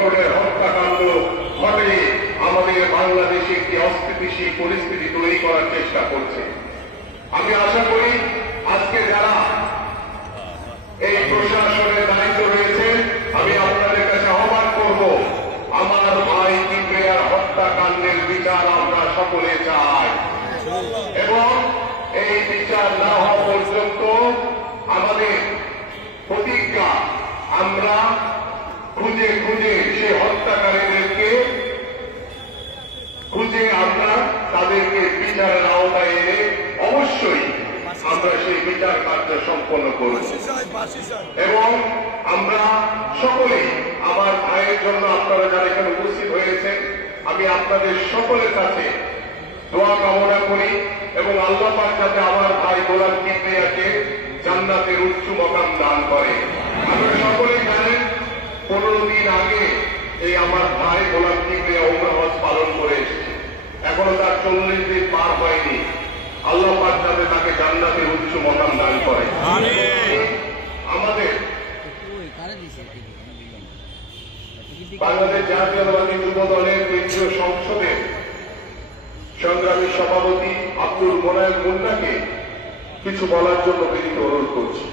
হত্যাকাণ্ড ঘটে আমাদের বাংলাদেশে একটি অস্থিতিশীল পরিস্থিতি তৈরি করার চেষ্টা করছে। আমি আশা করি আজকে যারা এই প্রশাসনের দায়িত্ব রয়েছে, আমি আপনাদের কাছে আহ্বান করব, আমার ভাই কিবরিয়ার হত্যাকাণ্ডের বিচার আমরা সকলে চাই এবং এই বিচার না হওয়া পর্যন্ত আমাদের প্রতিজ্ঞা, আমরা খুঁজে খুঁজে সে হত্যাকারীদেরকে খুঁজে আমরা তাদেরকে বিচারের আওতায় এনে অবশ্যই আমরা সেই বিচার কার্য সম্পন্ন করব এবং আমরা সকলেই আমার ভাইয়ের জন্য আপনারা যারা এখানে উপস্থিত হয়েছেন, আমি আপনাদের সকলের কাছে দোয়া কামনা করি এবং আল্লাহ পাক যাতে আমার ভাই গোলাম কিবরিয়াকে জান্নাতের উচ্চ মকাম দান করে। আপনারা সকলেই জানেন 15 দিন আগে এই আমার ভাই গোলাম কিবরিয়া উমরা হজ পালন করে এসেছে, এখনো তার 40 দিন পার হয়নি। আল্লাহ পাক যাতে তাকে জান্নাতের উচ্চ মকাম দান করে। আমাদের বাংলাদেশ জাতীয়তাবাদী যুব দলের কেন্দ্রীয় সংসদের সংগ্রামী সভাপতি আব্দুল মোনায়েম মুন্নাকে কিছু বলার জন্য বিনীত অনুরোধ করছি।